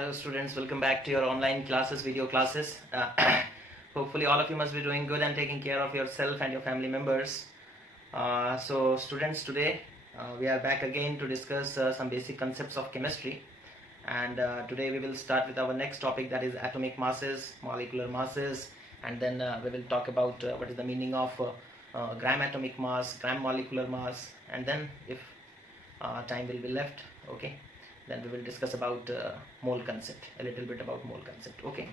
Hello students, welcome back to your online classes, video classes. Hopefully all of you must be doing good and taking care of yourself and your family members. So students, today we are back again to discuss some basic concepts of chemistry, and today we will start with our next topic, that is atomic masses, molecular masses, and then we will talk about what is the meaning of gram atomic mass, gram molecular mass, and then if time will be left, okay, then we will discuss about mole concept, a little bit about mole concept. Okay,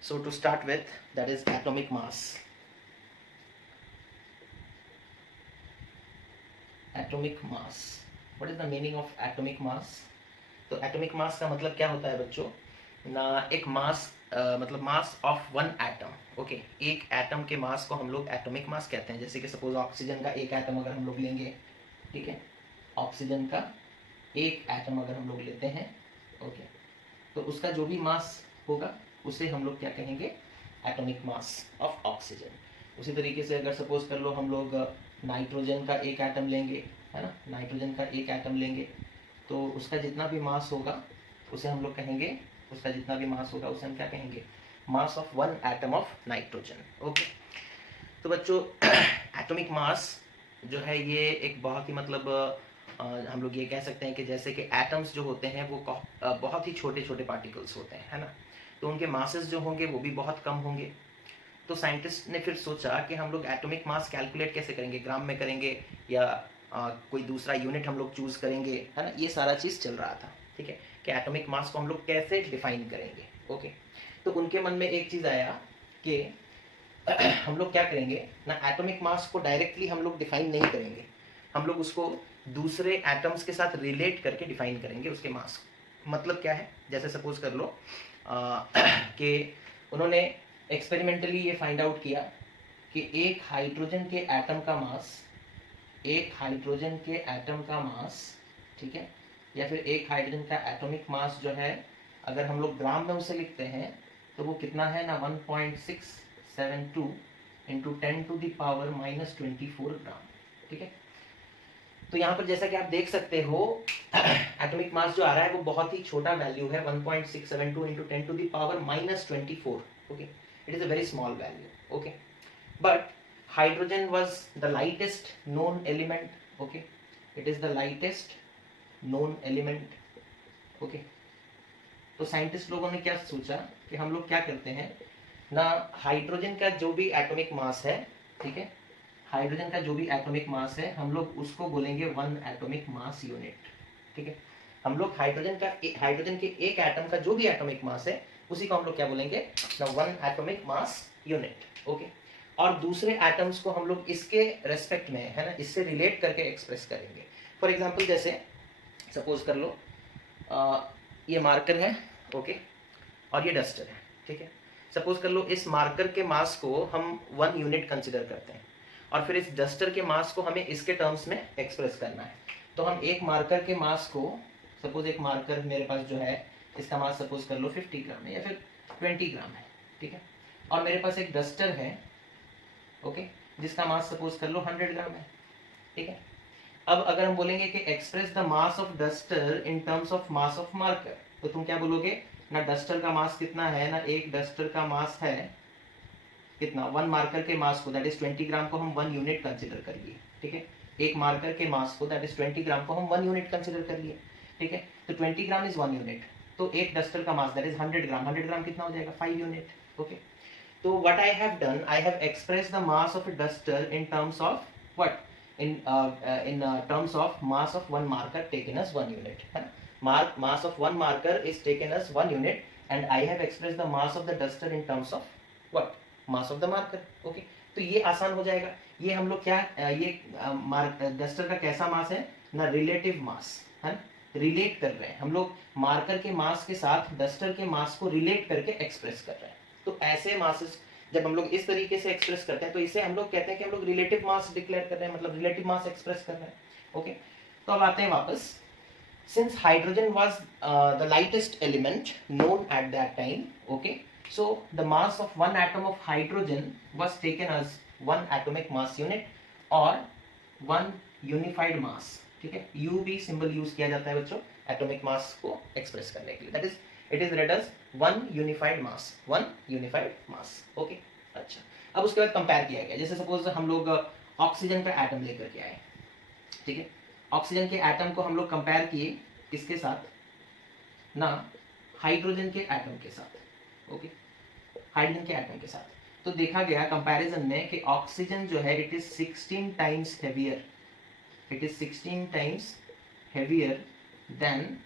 so to start with, that is atomic mass. Atomic mass, what is the meaning of atomic mass? तो atomic mass का मतलब क्या होता है बच्चों ना, एक मास मतलब मास ऑफ वन एटम. ओके, एक एटम के मास को हम लोग एटॉमिक मास कहते हैं. जैसे कि सपोज ऑक्सीजन का एक एटम अगर हम लोग लेंगे, ठीक है, ऑक्सीजन का एक एटम अगर हम लोग लेते हैं, ओके, तो उसका जो भी मास होगा उसे हम लोग क्या कहेंगे, एटॉमिक मास ऑफ ऑक्सीजन. उसी तरीके से अगर सपोज कर लो हम लोग नाइट्रोजन का एक एटम लेंगे, है ना, नाइट्रोजन का एक एटम लेंगे, तो उसका जितना भी मास होगा उसे हम लोग कहेंगे, उसका जितना भी मास होगा उसे हम क्या कहेंगे, मास of one atom of nitrogen. Okay, तो बच्चों एटॉमिक मास जो है ये एक बहुत ही मतलब हम लोग ये कह सकते हैं कि जैसे कि एटम्स जो होते हैं वो बहुत ही छोटे छोटे पार्टिकल्स होते हैं, है ना, तो उनके मासेस जो होंगे वो भी बहुत कम होंगे. तो साइंटिस्ट ने फिर सोचा कि हम लोग एटॉमिक मास कैलकुलेट कैसे करेंगे, ग्राम में करेंगे या कोई दूसरा यूनिट हम लोग चूज करेंगे, है ना, ये सारा चीज़ चल रहा था. ठीक है, कि एटॉमिक मास को हम लोग कैसे डिफाइन करेंगे. ओके, तो उनके मन में एक चीज़ आया कि हम लोग क्या करेंगे ना, एटॉमिक मास को डायरेक्टली हम लोग डिफाइन नहीं करेंगे, हम लोग उसको दूसरे एटम्स के साथ रिलेट करके डिफाइन करेंगे उसके मास को. मतलब क्या है, जैसे सपोज कर लो कि उन्होंने एक्सपेरिमेंटली ये फाइंड आउट किया कि एक हाइड्रोजन के एटम का मास, एक हाइड्रोजन के एटम का मास, ठीक है, या फिर एक हाइड्रोजन का एटॉमिक मास जो है अगर हम लोग ग्राम में उसे लिखते हैं तो वो कितना है ना, 1.672 इंटू 10⁻⁻24 ग्राम. ठीक है, तो यहाँ पर जैसा कि आप देख सकते हो एटॉमिक मास जो आ रहा है वो बहुत ही छोटा वैल्यू है, 1.672 into 10⁻⁻24. Okay, it is a very small value. Okay, but hydrogen was the lightest known element. Okay, it is the lightest known element. Okay, तो साइंटिस्ट लोगों ने क्या सोचा कि हम लोग क्या करते हैं ना, हाइड्रोजन का जो भी एटॉमिक मास है, ठीक है, हाइड्रोजन का जो भी एटॉमिक मास है हम लोग उसको बोलेंगे वन एटॉमिक मास यूनिट. ठीक है, हम लोग हाइड्रोजन के एक एटम का जो भी एटॉमिक मास है उसी को हम लोग क्या बोलेंगे ना, one atomic mass unit. Okay, और दूसरे एटम्स को हम लोग इसके रेस्पेक्ट में, है ना, इससे रिलेट करके एक्सप्रेस करेंगे. फॉर एग्जांपल जैसे सपोज कर लो ये मार्कर है, ओके, और ये डस्टर है. ठीक है, सपोज कर लो इस मार्कर के मास को हम 1 यूनिट कंसिडर करते हैं और फिर इस डस्टर के मास को हमें इसके टर्म्स में एक्सप्रेस करना है. तो हम एक मार्कर के मास को, सपोज एक मार्कर मेरे पास जो है इसका मास सपोज कर लो 50 ग्राम है या फिर 20 ग्राम है. ठीक है, और मेरे पास एक डस्टर है, ओके, जिसका मास सपोज कर लो 100 ग्राम है. ठीक है, अब अगर हम बोलेंगे कि express the mass of duster in terms of mass of marker, तो तुम क्या बोलोगे ना, डस्टर का मास कितना है ना, एक डस्टर का मास है कितना, 1 मार्कर के मास को दैट इज 20 ग्राम को हम 1 यूनिट कंसिडर कर लिए. ठीक है, एक मार्कर के मास को दैट इज 20 ग्राम को हम 1 यूनिट कंसिडर कर लिए. ठीक है, तो 20 ग्राम इज 1 यूनिट, तो एक डस्टर का मास दैट इज 100 ग्राम, 100 ग्राम कितना हो जाएगा, 5 यूनिट. ओके, तो what I have done, I have express the mass of a duster in terms of what, in terms of mass of one marker taken as 1 unit. Mass of one marker is taken as 1 unit and I have expressed the mass of the duster in terms of what, mass of the marker. Okay, तो ये आसान हो जाएगा. ये हम लोग क्या ये डस्टर का कैसा मास है ना, रिलेटिव मास, है ना, रिलेट कर रहे हैं हम लोग, मार्कर के मास के साथ डस्टर के मास को रिलेट करके एक्सप्रेस कर रहे हैं. तो ऐसे मासेस जब हम लोग इस तरीके से एक्सप्रेस करते हैं तो इसे हम लोग कहते हैं कि हम लोग रिलेटिव मास डिक्लेयर कर रहे हैं, मतलब रिलेटिव मास एक्सप्रेस कर रहे हैं. ओके, तो अब आते हैं वापस. Since hydrogen was the lightest element known at that time, okay, so the mass of one atom of hydrogen was taken as 1 atomic mass unit और 1 यूनिफाइड मास. ठीक है, यू भी सिंबल यूज किया जाता है बच्चों एटॉमिक मास को express करने के लिए, that is it is read as one unified mass, one unified mass. Okay, अच्छा, अब उसके बाद कंपेयर किया गया। जैसे सपोज हम लोग ऑक्सीजन का एटम लेकर के आए, ठीक है, ऑक्सीजन के एटम को हम लोग कंपेयर किए किसके साथ ना, हाइड्रोजन के एटम के साथ। ओके, हाइड्रोजन के एटम के साथ तो देखा गया कंपैरिजन में कि ऑक्सीजन जो है it is 16 times heavier, it is 16 times heavier than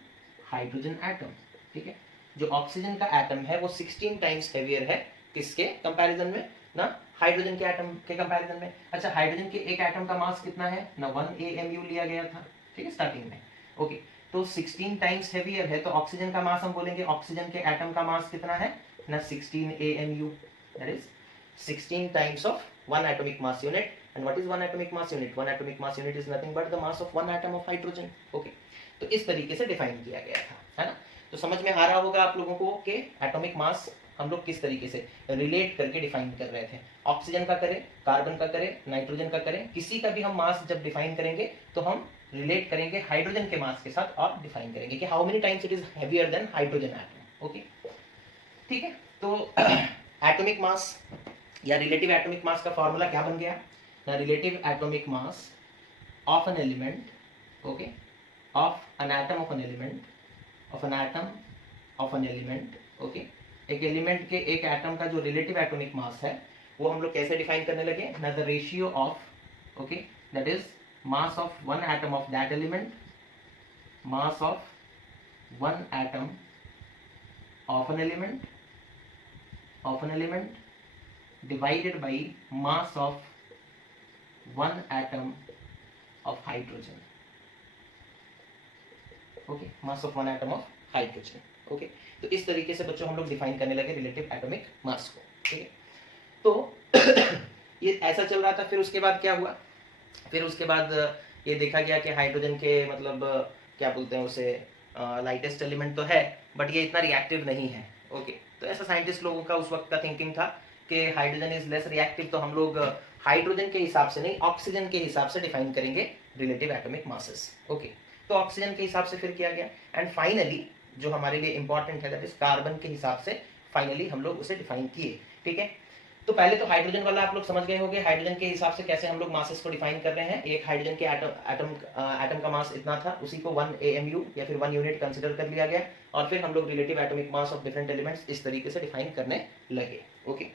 hydrogen atom. ठीक है, जो ऑक्सीजन का एटम है वो 16 टाइम्स हेवियर है किसके कंपैरिजन में ना, हाइड्रोजन के एटम के कंपैरिजन में। अच्छा, हाइड्रोजन के एक एटम का मास कितना है ना, 1 AMU लिया गया था, ठीक है, स्टार्टिंग में। ओके, तो 16 टाइम्स हेवियर है, तो ऑक्सीजन का मास हम बोलेंगे, ऑक्सीजन के एटम का मास कितना है ना, 16 AMU, that is 16 times of one atomic mass unit. And what is one atomic mass unit? One atomic mass unit is nothing but the mass of one atom of hydrogen. Okay, तो इस तरीके से define किया गया था, है ना। तो समझ में आ रहा होगा आप लोगों को कि एटॉमिक मास हम लोग किस तरीके से रिलेट करके डिफाइन कर रहे थे। ऑक्सीजन का करें, कार्बन का करें, नाइट्रोजन का करें, किसी का भी हम मास जब डिफाइन करेंगे तो हम रिलेट करेंगे हाइड्रोजन के मास के साथ और डिफाइन करेंगे कि how many times it is heavier than hydrogen atom. Okay, ठीक है, तो एटॉमिक मास या रिलेटिव एटॉमिक मास का फॉर्मूला क्या बन गया ना, relative atomic mass of an element, okay, of an atom of an element, of an atom of an element. Okay, एक एलिमेंट के एक एटम का जो रिलेटिव एटॉमिक मास है वो हम लोग कैसे डिफाइन करने लगे ना, the ratio of, okay, that is mass of one atom of that element, mass of one atom of an element, of an element divided by mass of one atom of hydrogen. Okay, mass of one atom of hydrogen. Okay, तो इस तरीके से बच्चों हम लोग define करने लगे relative atomic मास को। ठीक है, तो ये ऐसा चल रहा था। फिर उसके बाद क्या हुआ, फिर उसके बाद ये देखा गया कि हाइड्रोजन के मतलब क्या बोलते हैं उसे, लाइटेस्ट एलिमेंट तो है बट ये इतना रिएक्टिव नहीं है। ओके, तो ऐसा साइंटिस्ट लोगों का उस वक्त का थिंकिंग था कि हाइड्रोजन इज लेस रिएक्टिव, तो हम लोग हाइड्रोजन के हिसाब से नहीं ऑक्सीजन के हिसाब से डिफाइन करेंगे रिलेटिव एटॉमिक मासेस। ओके, तो ऑक्सीजन के हिसाब से फिर किया गया एंड फाइनली जो हमारे लिए इंपॉर्टेंट है दैट इज कार्बन के हिसाब से फाइनली हम लोग उसे डिफाइन किए। ठीक है, तो पहले तो हाइड्रोजन वाला आप लोग समझ गए होंगे, हाइड्रोजन के हिसाब से कैसे हम लोग मासेस को डिफाइन कर रहे हैं। एक हाइड्रोजन के एटम का मास इतना था, उसी को 1 AMU या फिर 1 यूनिट कंसिडर कर लिया गया और फिर हम लोग relative atomic mass of different elements इस तरीके से डिफाइन करने लगे। ओके,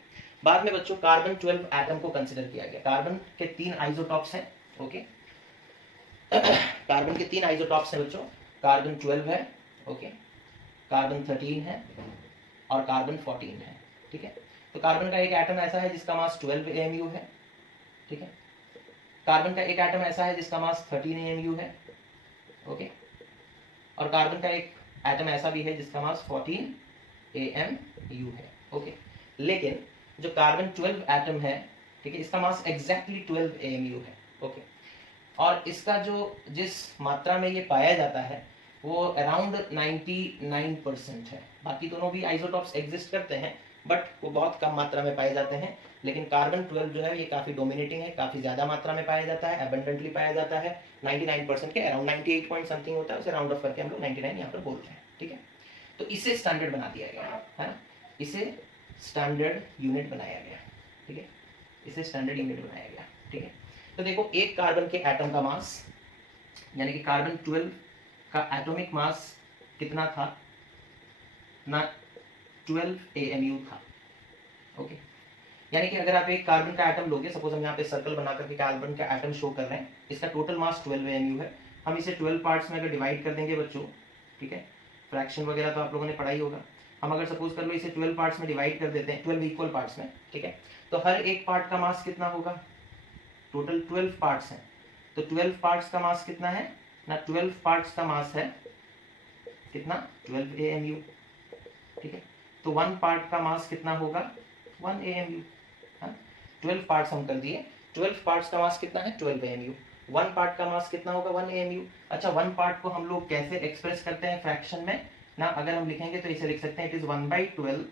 बाद में बच्चों कार्बन 12 एटम को कंसिडर किया गया। कार्बन के 3 आइसोटॉप्स हैं। ओके, कार्बन के 3 आइसोटॉप्स हैं बच्चों, कार्बन 12 है, ओके, कार्बन 13 है और कार्बन 14 है। ठीक है, तो कार्बन का एक एटम ऐसा है जिसका मास 12 AMU है। ठीक है, कार्बन का एक एटम ऐसा है जिसका मास 13 AMU है। ओके, और कार्बन का एक एटम ऐसा भी है जिसका मास 14 AMU है। ओके, लेकिन जो कार्बन 12 एटम है, ठीक है, इसका मास एग्जैक्टली 12 AMU है। ओके, और इसका जो जिस मात्रा में ये पाया जाता है वो अराउंड 99% है। बाकी दोनों भी आइसोटॉप्स एग्जिस्ट करते हैं बट वो बहुत कम मात्रा में पाए जाते हैं, लेकिन कार्बन 12 जो है ये काफी डोमिनेटिंग है, काफी ज्यादा मात्रा में पाया जाता है, एबंडेंटली पाया जाता है। 99% के अराउंड 98 पॉइंट समथिंग होता है, उसे राउंड ऑफ करके हम लोग 99 यहाँ पर बोल रहे हैं। ठीक है, तो इसे स्टैंडर्ड बना दिया गया है ना, इसे स्टैंडर्ड यूनिट बनाया गया। ठीक है, इसे स्टैंडर्ड यूनिट बनाया गया। ठीक है, तो देखो एक कार्बन के एटम का मास यानी कि कार्बन 12 का एटॉमिक मास कितना था ना, 12 AMU था। ओके, यानी कि अगर आप एक कार्बन का एटम लोगे, सपोज हम यहाँ पे सर्कल बना करके कार्बन का एटम शो कर रहे हैं, इसका टोटल मास 12 AMU है। हम इसे 12 पार्ट्स में अगर डिवाइड कर देंगे बच्चों, ठीक है, फ्रैक्शन वगैरह तो आप लोगों ने पढ़ाई होगा, हम अगर सपोज कर लो इसे 12 पार्ट्स में डिवाइड कर देते हैं, 12 इक्वल पार्ट्स में, ठीक है, तो हर एक पार्ट का मास कितना होगा, टोटल 12 पार्ट्स हैं, तो 12 पार्ट्स का मास कितना है ना, 12 पार्ट्स का मास है कितना, 12 AMU। ठीक है, तो 1 पार्ट का मास कितना होगा, 1 AMU। 12 पार्ट्स हम कर दिए, 12 पार्ट्स का मास कितना है, 12 AMU। 1 पार्ट का मास कितना होगा, 1 AMU। अच्छा, 1 पार्ट को हम लोग कैसे एक्सप्रेस करते हैं फ्रैक्शन में ना, अगर हम लिखेंगे तो इसे लिख सकते हैं इट इज 1/12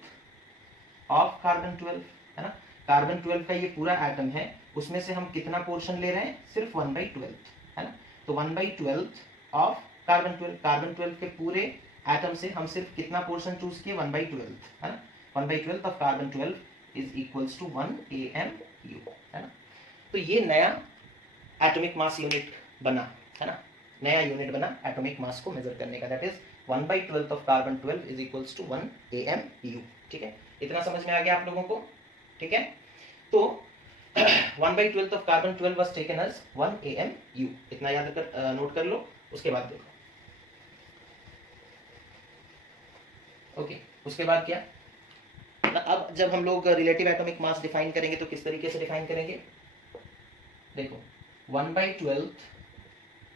ऑफ कार्बन 12, है ना। कार्बन 12 का ये पूरा एटम है, उसमें से हम कितना पोर्शन ले रहे हैं, सिर्फ 1/12, है ना। तो 1/12 ऑफ कार्बन 12, कार्बन 12 के पूरे एटम से हम सिर्फ कितना पोर्शन चूज किए, 1/12, है ना, 1/12 of carbon 12 is equals to 1 AMU, है ना। तो ये नया एटॉमिक मास यूनिट बना, है ना, नया यूनिट बना एटॉमिक मास को मेजर करने का, that is 1/12 of carbon 12 is equals to 1 AMU। ठीक है, इतना समझ में आ गया आप लोगों को? ठीक है, तो 1/12 of carbon 12 was taken as 1 AMU, इतना याद कर नोट कर लो। उसके बाद देखो, ओके, उसके बाद क्या, अब जब हम लोग रिलेटिव एटॉमिक मास डिफाइन करेंगे तो किस तरीके से डिफाइन करेंगे, देखो 1/12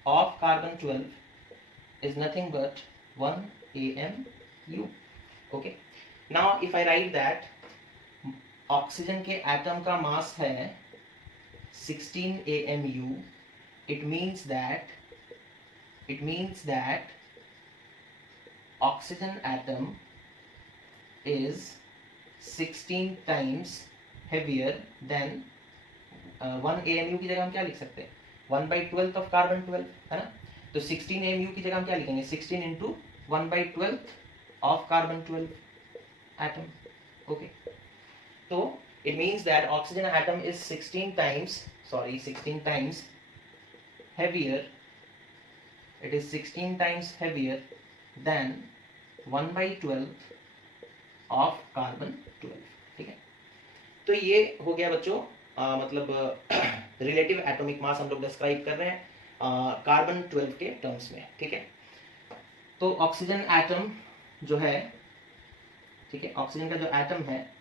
of carbon 12 is nothing but 1 AMU. Okay, now if I write that oxygen के एटम का मास है 16 AMU, it means that oxygen atom is 16 times heavier than 1 AMU की जगह हम क्या लिख सकते हैं, 1/12 ऑफ कार्बन 12, है ना। तो 16 AMU की जगह हम क्या लिखेंगे, 16 into 1/12 of carbon 12 atom. Okay, तो it means that oxygen atom is 16 times heavier, it is 16 times heavier than 1/12 of carbon 12। ठीक है, तो ये हो गया बच्चों मतलब रिलेटिव एटॉमिक मास हम लोग डिस्क्राइब कर रहे हैं कार्बन 12 के टर्म्स में। ठीक है, तो ऑक्सीजन एटम जो है, ठीक है, ऑक्सीजन का जो एटम है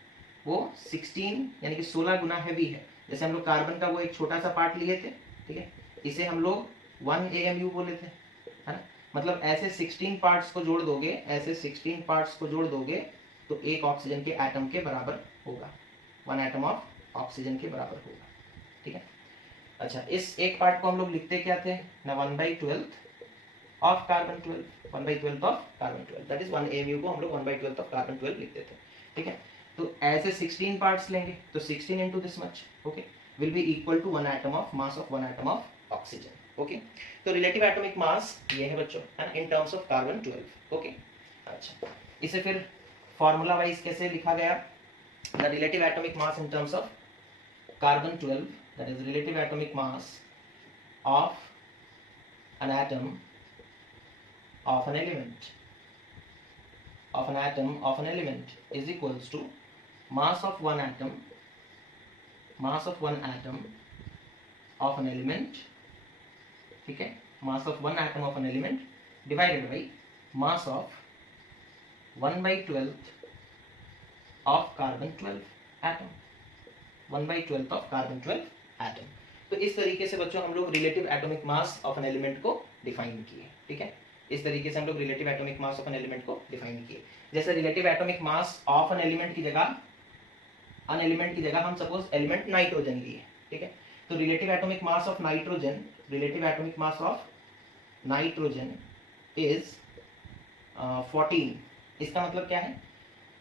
वो 16 यानी कि 16 गुना हैवी है। जैसे हम लोग कार्बन का वो एक छोटा सा पार्ट लिए थे, ठीक है, इसे हम लोग 1 AMU बोले थे, है ना। मतलब ऐसे 16 पार्ट्स को जोड़ दोगे, ऐसे 16 पार्ट्स को जोड़ दोगे तो एक ऑक्सीजन के एटम के बराबर होगा, 1 एटम ऑफ ऑक्सीजन के बराबर होगा। ठीक है, अच्छा, इस एक पार्ट को हम लोग लिखते क्या थे ना, 1/12 of carbon 12, 1/12 of carbon 12, that is 1 AMU को हम लोग 1/12 ऑफ कार्बन 12 लिखते थे। ठीक है, तो ऐसे 16 पार्ट्स लेंगे तो 16 into this much, okay, will be equal to 1 atom of mass of 1 atom of oxygen. Okay, तो रिलेटिव एटॉमिक मास ये है बच्चों, है ना, in terms of carbon 12। Okay, अच्छा, इसे फिर फॉर्मूला वाइज कैसे लिखा गया, the relative atomic mass in terms of carbon 12, that is relative atomic mass of an atom of an element is equals to mass of one atom of an element, ठीक है, mass of one atom of an element divided by mass of 1/12 of carbon 12 atom, 1/12 of carbon 12 atom। तो इस तरीके से बच्चों हम लोग relative atomic mass of an element को डिफाइन किए। ठीक है, इस तरीके से हम लोग relative atomic mass of an element को डिफाइन किए। जैसे relative atomic mass of an element की जगह हम सपोज एलिमेंट नाइट्रोजन लिए। ठीक है, तो relative atomic mass of nitrogen is 14। इसका मतलब क्या है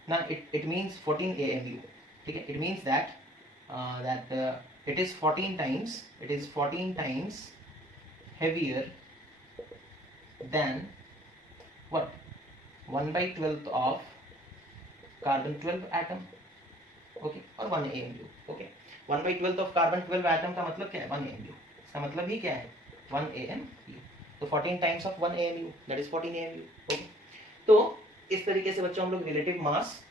ना, इट मीन्स 14 AMU। ठीक है, it means that it is 14 times heavier than what, 1/12 of carbon 12 atom, okay, और 1 AMU। okay, 1/12 of carbon 12 atom का मतलब क्या है, 1 AMU, इसका मतलब ही क्या है, 1 AMU। तो 14 times of 1 AMU, that is 14 AMU। okay, तो इस तरीके से बच्चों हम लोग रिलेटिव मास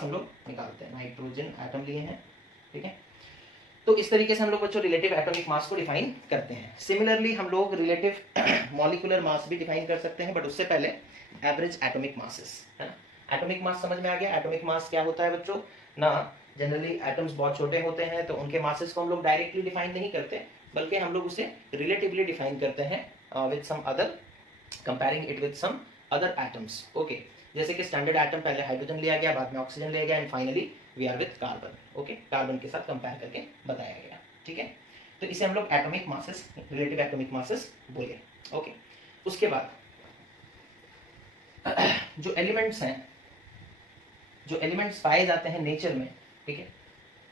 हम लोग निकालते हैं। नाइट्रोजन एटम लिए हैं, ठीक है, तो इस तरीके से हम लोग बच्चों रिलेटिव एटॉमिक मास को डिफाइन करते हैं। सिमिलरली हम लोग रिलेटिव मॉलिक्यूलर मास भी डिफाइन कर सकते हैं, बट उससे पहले एवरेज एटॉमिक मासेस, है ना। एटॉमिक मास समझ में आ गया। एटॉमिक मास क्या होता है बच्चों ना, जनरली एटम्स बहुत छोटे होते हैं तो उनके मासेस को हम लोग डायरेक्टली डिफाइन नहीं करते, बल्कि हम लोग उसे रिलेटिवली डिफाइन करते हैं with some other, comparing it with some other atoms. Okay, जैसे कि स्टैंडर्ड एटम पहले हाइड्रोजन लिया गया, बाद में ऑक्सीजन लिया गया, and finally we are with carbon. Okay, carbon के साथ कंपेयर करके बताया गया। ठीक है, तो इसे हम लोग atomic masses, relative atomic masses बोले। ओके, उसके बाद जो एलिमेंट्स पाए जाते हैं नेचर में, ठीक है,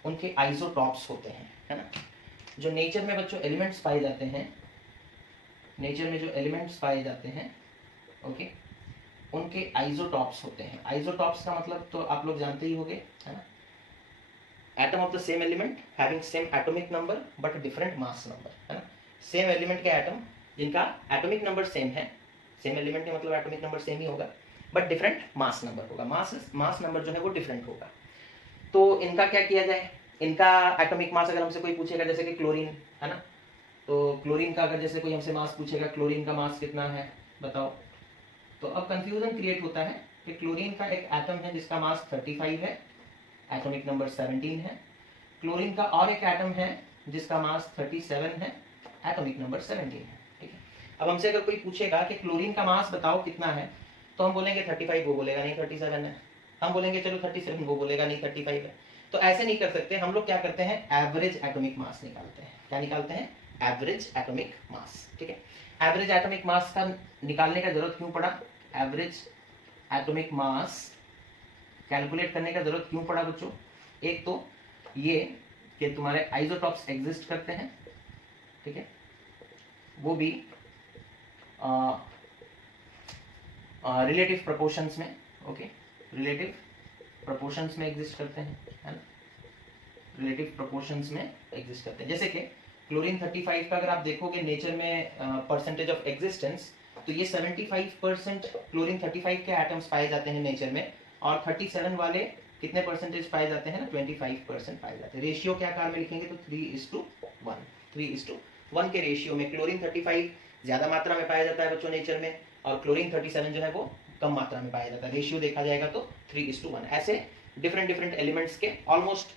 उनके आइसोटॉप्स होते हैं, है ना। जो नेचर में बच्चों एलिमेंट्स पाए जाते हैं, ओके, उनके आइसोटॉप्स होते हैं। आइसोटॉप्स का मतलब तो आप लोग जानते ही होंगे, है ना, atom of the same element having same atomic number but different mass number, है ना। सेम एलिमेंट के एटम जिनका एटॉमिक नंबर सेम है, सेम एलिमेंट का मतलब एटॉमिक नंबर सेम ही होगा बट डिफरेंट मास नंबर होगा, मास नंबर जो है वो डिफरेंट होगा। तो इनका क्या किया जाए, इनका एटॉमिक मास अगर हमसे कोई पूछेगा, जैसे कि क्लोरीन, है ना, तो क्लोरीन का अगर जैसे कोई हमसे मास पूछेगा, क्लोरीन का मास कितना है बताओ, तो अब कंफ्यूजन क्रिएट होता है कि क्लोरीन का एक एटम है जिसका मास 35 है, एटॉमिक नंबर 17 है। क्लोरीन का और एक एटम है जिसका मास 37 है, एटॉमिक नंबर 17 है, ठीक है। अब हमसे अगर कोई पूछेगा कि क्लोरीन का मास बताओ कितना है, तो हम बोलेंगे 35, वो बोलेगा नहीं 37 है। हम बोलेंगे चलो 37, वो बोलेगा नहीं 35 है। तो ऐसे नहीं कर सकते, हम लोग क्या करते हैं, एवरेज एटॉमिक मास निकालते हैं। क्या निकालते हैं, एवरेज एटॉमिक मास, ठीक है। एवरेज एटॉमिक मास का निकालने का जरूरत क्यों पड़ा, एवरेज एटॉमिक मास कैलकुलेट करने का जरूरत क्यों पड़ा बच्चों, एक तो ये कि तुम्हारे आइसोटॉप्स एग्जिस्ट करते हैं, ठीक है, वो भी रिलेटिव प्रोपोर्शंस में, ओके, रिलेटिव प्रोपोर्शंस में एग्जिस्ट करते हैं, है ना, रिलेटिव प्रोपोर्शंस में एग्जिस्ट करते हैं। जैसे कि क्लोरीन 35 का अगर आप देखोगे नेचर में परसेंटेज ऑफ एग्जिस्टेंस, तो ये 75% क्लोरीन 35 के एटम्स पाए जाते हैं नेचर में, और 37 वाले कितने परसेंटेज पाए जाते हैं ना, 25% पाए जाते हैं। रेशियो क्या आकार में लिखेंगे तो 3:1, 3:1 के रेशियो में क्लोरीन 35 ज्यादा मात्रा में पाया जाता है बच्चों नेचर में, और क्लोरीन 37 जो है वो कम मात्रा में पाया जाता है। रेशियो देखा जाएगा तो 3:1। ऐसे डिफरेंट एलिमेंट्स के ऑलमोस्ट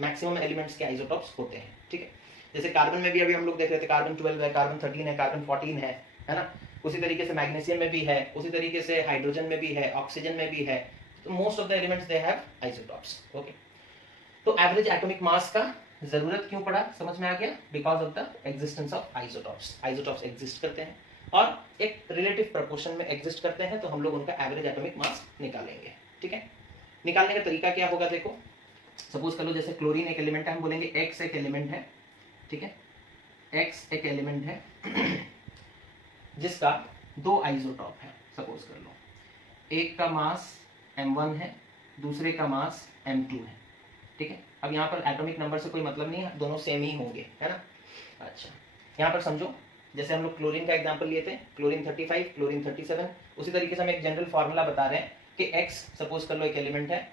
मैक्सिमम एलिमेंट्स के आइसोटॉप्स होते हैं, ठीक है। जैसे कार्बन में भी अभी हम लोग देख रहे थे, कार्बन 12 है, कार्बन 13 है, कार्बन 14 है ना। उसी तरीके से मैग्नीशियम में भी है, उसी तरीके से हाइड्रोजन में भी है, ऑक्सीजन में भी है। तो most of the elements they have isotopes, okay. तो एवरेज एटॉमिक मास का जरूरत क्यों पड़ा, समझ में आ गया, because of the existence of isotopes. Isotopes exist करते हैं और एक रिलेटिव प्रोपोर्शन में एग्जिस्ट करते हैं, तो हम लोग उनका एवरेज एटॉमिक मास निकालेंगे, ठीक है। निकालने का तरीका क्या होगा, देखो सपोज कर लो जैसे क्लोरीन एक एलिमेंट है, हम बोलेंगे एक्स एक एलिमेंट है, ठीक है, एक्स एक एलिमेंट है जिसका 2 आइसोटॉप है, सपोज कर लो, एक का मास m1 है, दूसरे का मास m2 है, ठीक है। अब यहाँ पर एटॉमिक नंबर से कोई मतलब नहीं है, दोनों सेम ही होंगे, है ना। अच्छा, यहाँ पर समझो, जैसे हम लोग क्लोरीन का एग्जांपल लिए थे, क्लोरीन 35, क्लोरीन 37, उसी तरीके से हम एक जनरल फार्मूला बता रहे हैं कि x सपोज कर लो एक एलिमेंट है,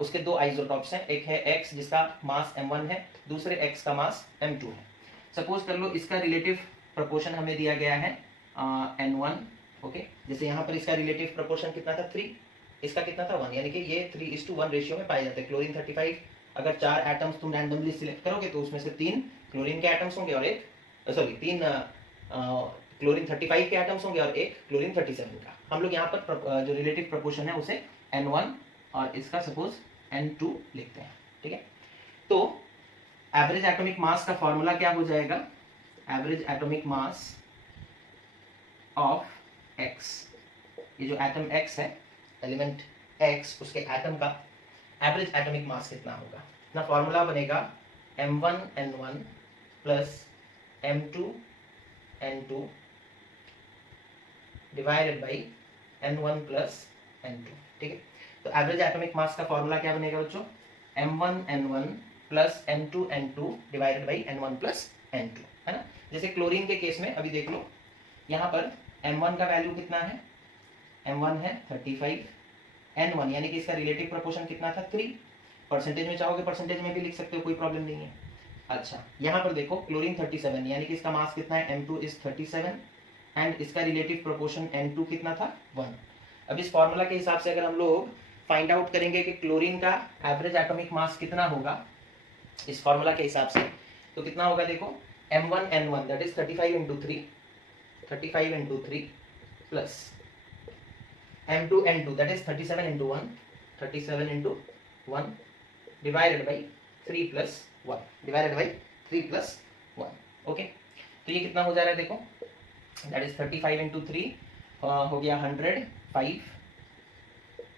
उसके 2 आइसोटॉप्स हैं, एक है x जिसका मास m1 है, दूसरे x का मास m2 है। सपोज कर लो इसका रिलेटिव प्रोपोर्शन हमें दिया गया है n1, ओके। जैसे यहाँ पर इसका रिलेटिव प्रोपोर्शन कितना था 3, इसका कितना था 1, यानी कि ये 3:1 रेशियो में पाए जाते हैं। क्लोरीन 35 अगर 4 एटम्स तुम रैंडमली सिलेक्ट करोगे तो उसमें से 3 क्लोरीन के एटम्स होंगे और 3 क्लोरीन 35 के एटम्स होंगे और 1 क्लोरीन 37 का। हम लोग यहाँ पर जो रिलेटिव प्रोपोर्शन है उसे n1 और इसका सपोज n2 लिखते हैं, ठीक है। तो एवरेज एटॉमिक मास का फॉर्मूला क्या हो जाएगा, average atomic mass of x, ये जो एटम x है, एलिमेंट x, उसके एटम का एवरेज एटॉमिक मास कितना होगा ना, फॉर्मूला बनेगा m1n1 plus m2n2 divided by n1 plus n2, ठीक है। तो एवरेज एटॉमिक मास का फॉर्मूला क्या बनेगा बच्चों, m1n1 plus m2n2 divided by n1 plus n2, है ना। जैसे क्लोरीन के केस में अभी देख लो, यहाँ पर m1 का वैल्यू कितना है, m1 है 35, n1 यानी कि इसका रिलेटिव प्रोपोर्शन कितना था 3, परसेंटेज में चाहोगे परसेंटेज में भी लिख सकते हो, कोई प्रॉब्लम नहीं है। अच्छा, यहाँ पर देखो क्लोरीन 37 यानी कि इसका मास कितना है, m2 इज 37 एंड इसका रिलेटिव प्रोपोर्शन n2 कितना था 1। अब इस फॉर्मूला के हिसाब से अगर हम लोग फाइंड आउट करेंगे कि क्लोरीन का एवरेज एटॉमिक मास कितना होगा इस फॉर्मूला के हिसाब से, तो कितना होगा देखो, m1n1 that is 35 into 3 plus m2n2 that is 37 into 1 divided by 3 plus 1 okay. तो ये कितना हो जा रहा है देखो, that is 35 into 3 हो गया 105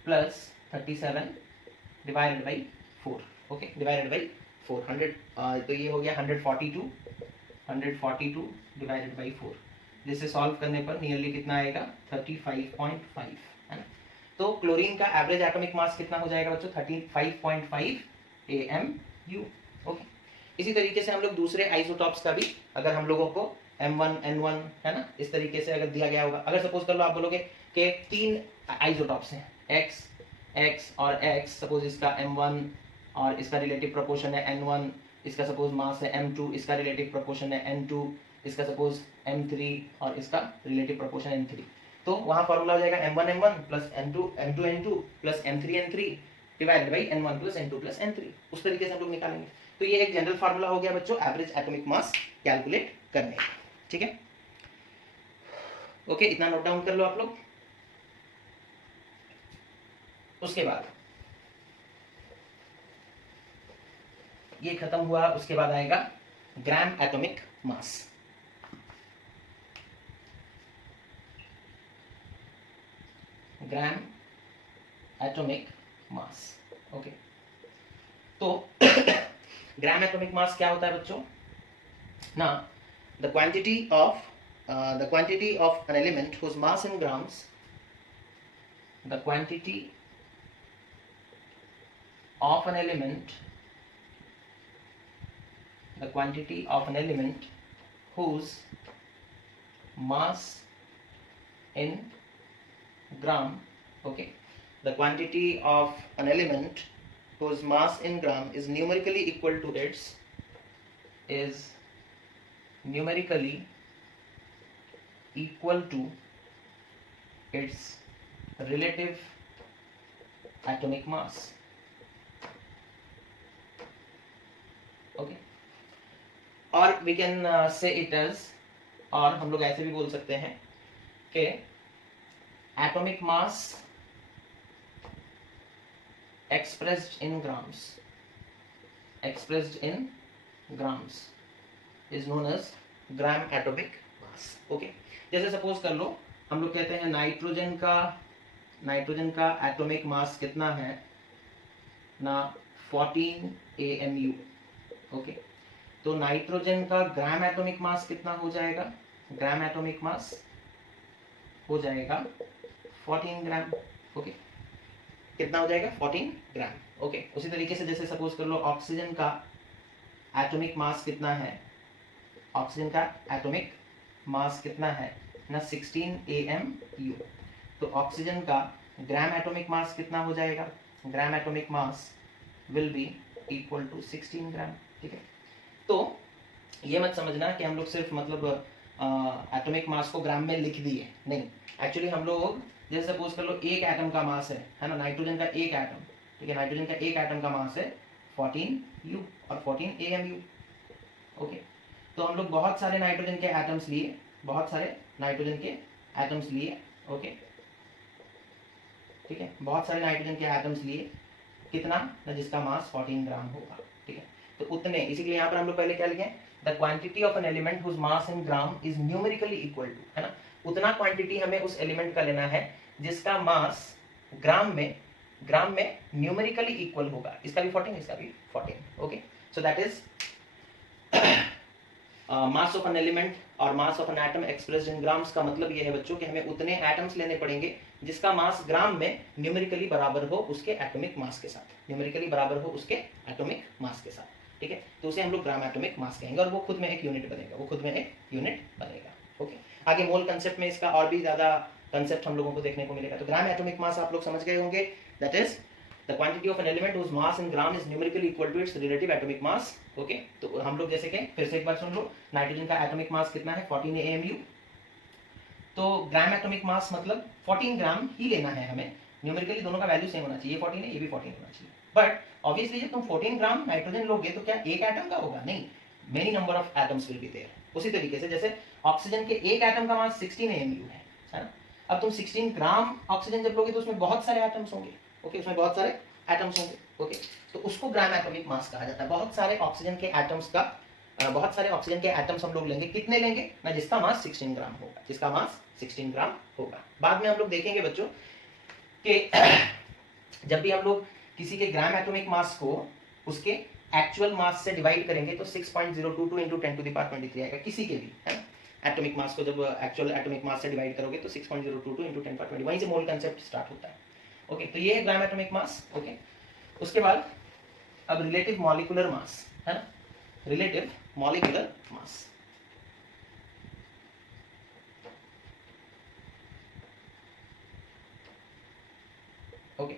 plus 37 divided by 4, okay, divided by 4, 100, तो ये हो गया 142 डिवाइडेड बाई 4, जिसे सॉल्व करने पर नियरली कितना आएगा 35.5, है ना। तो क्लोरीन का एवरेज एटॉमिक मास कितना हो जाएगा बच्चों 35.5 AMU। ओके, इसी तरीके से हम लोग दूसरे आइसोटॉप्स का भी अगर हम लोगों को M1 N1 है ना इस तरीके से अगर दिया गया होगा, अगर सपोज कर लो आप बोलोगे कि 3 आइसोटॉप्स हैं X X और X, सपोज इसका M1 और इसका रिलेटिव प्रोपोर्शन है N1, इसका सपोज मास है M2, इसका रिलेटिव प्रोपोर्शन है N2, इसका सपोज M3 और इसका रिलेटिव प्रोपोर्शन N3, तो वहां फॉर्मूला हो जाएगा M1 M1 plus M2 N2 plus M3 N3 divided by N1 plus N2 plus N3। उस तरीके से हम लोग निकालेंगे। तो ये एक जनरल फार्मूला हो गया बच्चों एवरेज एटॉमिक मास कैलकुलेट करने का। ठीक है, ओके, इतना नोट डाउन कर लो आप लोग। उसके बाद ये खत्म हुआ, उसके बाद आएगा gram atomic mass. Gram atomic mass, okay. तो ग्राम एटॉमिक मास क्या होता है बच्चों ना, the quantity of an element whose mass in grams, the quantity of an element, the quantity of an element whose mass in gram, okay, the quantity of an element whose mass in gram is numerically equal to its relative atomic mass, okay, और we can say it as, और हम लोग ऐसे भी बोल सकते हैं कि atomic mass expressed in grams is known as gram atomic mass. Okay, जैसे सपोज कर लो हम लोग कहते हैं नाइट्रोजन का एटॉमिक मास कितना है ना 14 AMU। ओके, तो नाइट्रोजन का ग्राम एटॉमिक मास कितना हो जाएगा, ग्राम एटॉमिक मास हो जाएगा 14 ग्राम। ओके, कितना हो जाएगा 14 ग्राम। ओके, उसी तरीके से जैसे सपोज कर लो ऑक्सीजन का एटॉमिक मास कितना है, ऑक्सीजन का एटॉमिक मास कितना है ना 16 AMU, तो ऑक्सीजन का ग्राम एटॉमिक मास कितना हो जाएगा, gram atomic mass will be equal to 16 gram. ठीक है, तो ये मत समझना कि हम लोग सिर्फ मतलब एटॉमिक मास को ग्राम में लिख दिए, नहीं, एक्चुअली हम लोग जैसे सपोज कर लो एक एटम का मास है ना, नाइट्रोजन का एक एटम, ठीक है, नाइट्रोजन का एक एटम का मास है 14U और 14 AMU। ओके, तो हम लोग बहुत सारे नाइट्रोजन के एटम्स लिए, ओके, ठीक है, बहुत सारे नाइट्रोजन के एटम्स लिए, कितना ना जिसका मास 14 ग्राम होगा। ठीक है, तो उतने, इसीलिए यहाँ पर हम लोग पहले क्या लिखे, the quantity of an element whose mass in gram is numerically equal to, है ना, उतना क्वांटिटी हमें उस एलिमेंट का लेना है जिसका मास ग्राम में न्यूमेरिकली इक्वल होगा। इसका भी 14, इसका भी 14। Okay, so that is mass of an element or mass of an atom expressed in grams का मतलब ये है बच्चों कि हमें उतने एटम्स लेने पड़ेंगे जिसका मास ग्राम में न्यूमेरिकली बराबर हो उसके एटॉमिक मास के साथ, न्यूमेरिकली बराबर हो उसके एटॉमिक मास के साथ। ठीक है, तो उसे हम लोग ग्राम एटॉमिक मास कहेंगे और वो खुद में एक यूनिट बनेगा, ओके, आगे मोल कंसेप्ट में इसका और भी ज्यादा कंसेप्ट हम लोगों को देखने को मिलेगा। तो ग्राम एटॉमिक मास आप लोग समझ गए होंगे, that is the quantity of an element whose mass in gram is numerically equal to its relative atomic mass। Okay, तो हम लोग जैसे कि फिर से एक बार सुन लो, नाइट्रोजन का एटॉमिक मास कितना है 14 AMU, तो ग्राम एटॉमिक मास मतलब 14 ग्राम ही लेना है हमें, न्यूमेरिकली दोनों का वैल्यू सेम होना चाहिए, 14 है, ये भी 14 होना चाहिए। बट ऑब्वियसली जब तुम 14 ग्राम नाइट्रोजन लोगे तो क्या एक एटम का होगा, नहीं, many number of atoms will be there. उसी तरीके से जैसे ऑक्सीजन के एक एटम का मास 16 AMU है ना, अब तुम 16 ग्राम ऑक्सीजन जब लोगे तो उसमें बहुत सारे एटम्स होंगे, ओके, उसमें बहुत सारे एटम्स होंगे, ओके, तो उसको ग्राम एटॉमिक मास कहा जाता है। बहुत सारे ऑक्सीजन के एटम्स हम लोग लेंगे, कितने लेंगे ना जिसका मास 16 ग्राम होगा, जिसका मास 16 ग्राम होगा। बाद में हम लोग देखेंगे बच्चों कि जब भी हम लोग किसी के ग्राम एटॉमिक मास को उसके एक्चुअल मास से डिवाइड करेंगे तो 6.022 × 10⁻23 आएगा, किसी के भी, है ना, एटॉमिक मास को जब एक्चुअल एटॉमिक मास से डिवाइड करोगे तो 6.022 × 10⁻23, वहीं से मोल कंसेप्ट स्टार्ट होता है। ओके, तो ये है ग्राम एटॉमिक मास। ओके, उसके बाद अब रिलेटिव मॉलिक्यूलर मास है ना, रिलेटिव मॉलिक्यूलर मास। ओके,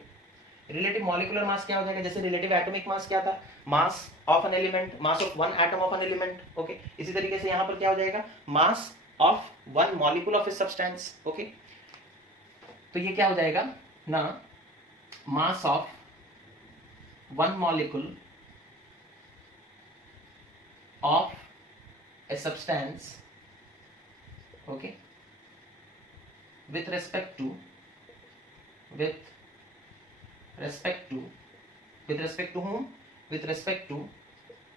रिलेटिव मॉलिक्यूलर मास क्या हो जाएगा, जैसे रिलेटिव एटॉमिक मास क्या था, मास of an element, mass of one atom of an element. Okay, इसी तरीके से यहां पर क्या हो जाएगा, मास of one molecule of a substance. Okay, तो ये क्या हो जाएगा ना, मास of one molecule of a substance, okay, with respect to with respect whom, with respect to